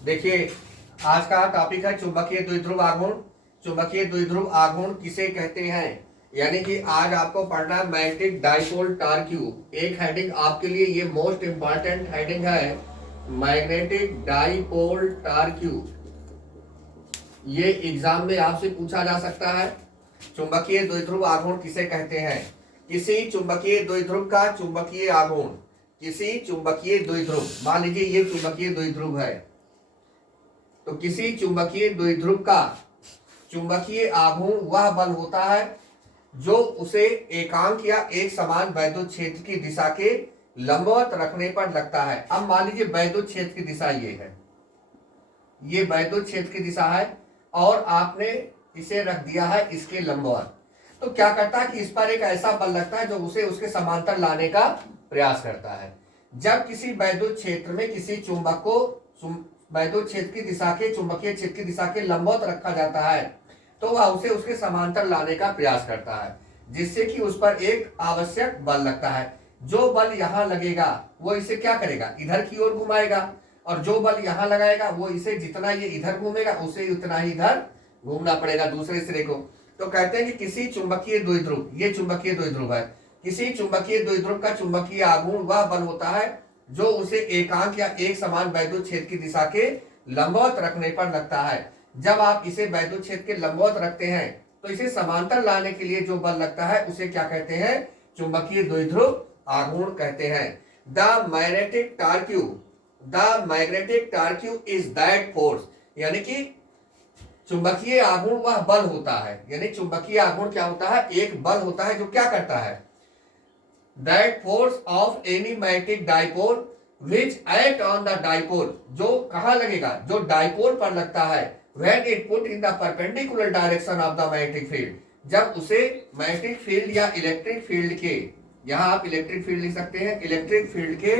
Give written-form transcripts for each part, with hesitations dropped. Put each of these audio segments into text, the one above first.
देखिए, आज का टॉपिक है चुंबकीय द्विध्रुव आघूर्ण। चुंबकीय द्विध्रुव आघूर्ण किसे कहते हैं, यानी कि आज आपको पढ़ना है मैग्नेटिक डाइपोल टॉर्क। एक हेडिंग आपके लिए ये मोस्ट इंपॉर्टेंट हेडिंग है, मैग्नेटिक डाइपोल टॉर्क। ये एग्जाम में आपसे पूछा जा सकता है। चुंबकीय द्विध्रुव आघूर्ण किसे कहते हैं? किसी चुंबकीय द्विध्रुव का चुंबकीय आघूर्ण, किसी चुंबकीय द्विध्रुव, मान लीजिए ये चुंबकीय द्विध्रुव है, तो किसी चुंबकीय द्विध्रुव का चुंबकीय आघूर्ण वह बल होता है जो उसे एकांक या एक समान वैद्युत क्षेत्र की दिशा के लंबवत रखने पर लगता है। अब मान लीजिए वैद्युत क्षेत्र की दिशा ये है, ये वैद्युत क्षेत्र की दिशा है और आपने इसे रख दिया है इसके लंबवत, तो क्या करता है कि इस पर एक ऐसा बल लगता है जो उसे उसके समांतर लाने का प्रयास करता है। जब किसी वैद्युत क्षेत्र में किसी चुंबक को वैद्युत क्षेत्र की दिशा के चुंबकीय क्षेत्र की दिशा के लंबवत रखा जाता है, तो वह उसे उसके समांतर लाने का प्रयास करता है, जिससे कि उस पर एक आवश्यक बल लगता है। जो बल यहाँ लगेगा वो इसे क्या करेगा, इधर की ओर घुमाएगा, और जो बल यहाँ लगाएगा वो इसे जितना ये इधर घूमेगा उसे उतना ही इधर घूमना पड़ेगा दूसरे सिरे को। तो कहते हैं कि किसी चुंबकीय द्विध्रुव, ये चुंबकीय द्विध्रुव है, किसी चुंबकीय द्विध्रुव का चुंबकीय आघूर्ण वह बल होता है जो उसे एकांक या एक समान वैद्युत क्षेत्र की दिशा के लंबवत रखने पर लगता है। जब आप इसे वैद्युत क्षेत्र के लंबवत रखते हैं तो इसे समांतर लाने के लिए जो बल लगता है उसे क्या कहते हैं, चुंबकीय द्विध्रुव आघूर्ण कहते हैं। The magnetic torque is that force, यानी कि चुंबकीय आघूर्ण वह बल होता है, यानी चुंबकीय आघूर्ण क्या होता है, एक बल होता है जो क्या करता है, that force of any magnetic dipole which act on the dipole, जो कहां लगेगा, जो डाइपोल पर लगता है, when it put in the perpendicular direction of the magnetic field, जब उसे मैग्नेटिक फील्ड या इलेक्ट्रिक फील्ड के, यहां आप इलेक्ट्रिक फील्ड लिख सकते हैं, इलेक्ट्रिक फील्ड के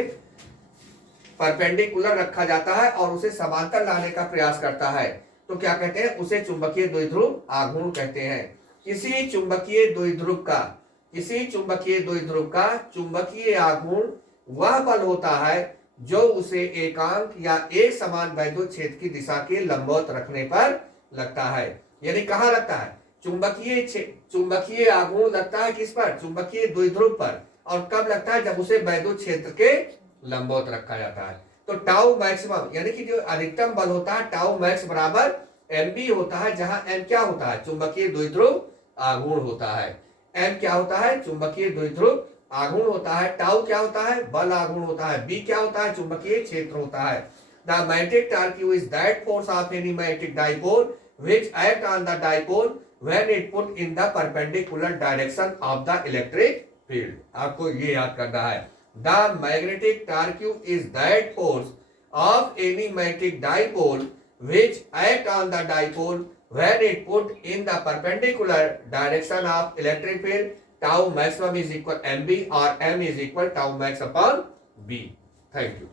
परपेंडिकुलर रखा जाता है और उसे समांतर लाने का प्रयास करता है, तो क्या कहते हैं, उसे चुंबकीय द्विध्रुव आघूर्ण कहते हैं। किसी चुंबकीय द्विध्रुव का चुंबकीय आघूर्ण वह बल होता है जो उसे एकांक या एक समान वैद्युत क्षेत्र की दिशा के लंबवत रखने पर लगता है। यानी कहां लगता है, चुंबकीय आघूर्ण लगता है किस पर, चुंबकीय द्विध्रुव पर, और कब लगता है, जब उसे वैद्युत क्षेत्र के लंबवत रखा जाता है। तो टाउ मैक्सिमम, यानी कि जो अधिकतम बल होता है टाउ मैक्स बराबर एमबी होता है, जहां एम क्या होता है, चुंबकीय द्विध्रुव आघूर्ण होता है। एम क्या होता है, चुंबकीय द्विध्रुव आघूर्ण होता है। टाउ क्या होता है, बल आघूर्ण होता है। बी क्या होता है, चुंबकीय क्षेत्र होता है। The magnetic torque is that force of any magnetic dipole which act on the dipole when it put in the perpendicular direction of the electric field. आपको ये याद करना है, the magnetic torque is that force of any magnetic dipole which act on the dipole when it put in the perpendicular direction of electric field. Tau maximum is equal mb or m is equal tau max upon b. Thank you.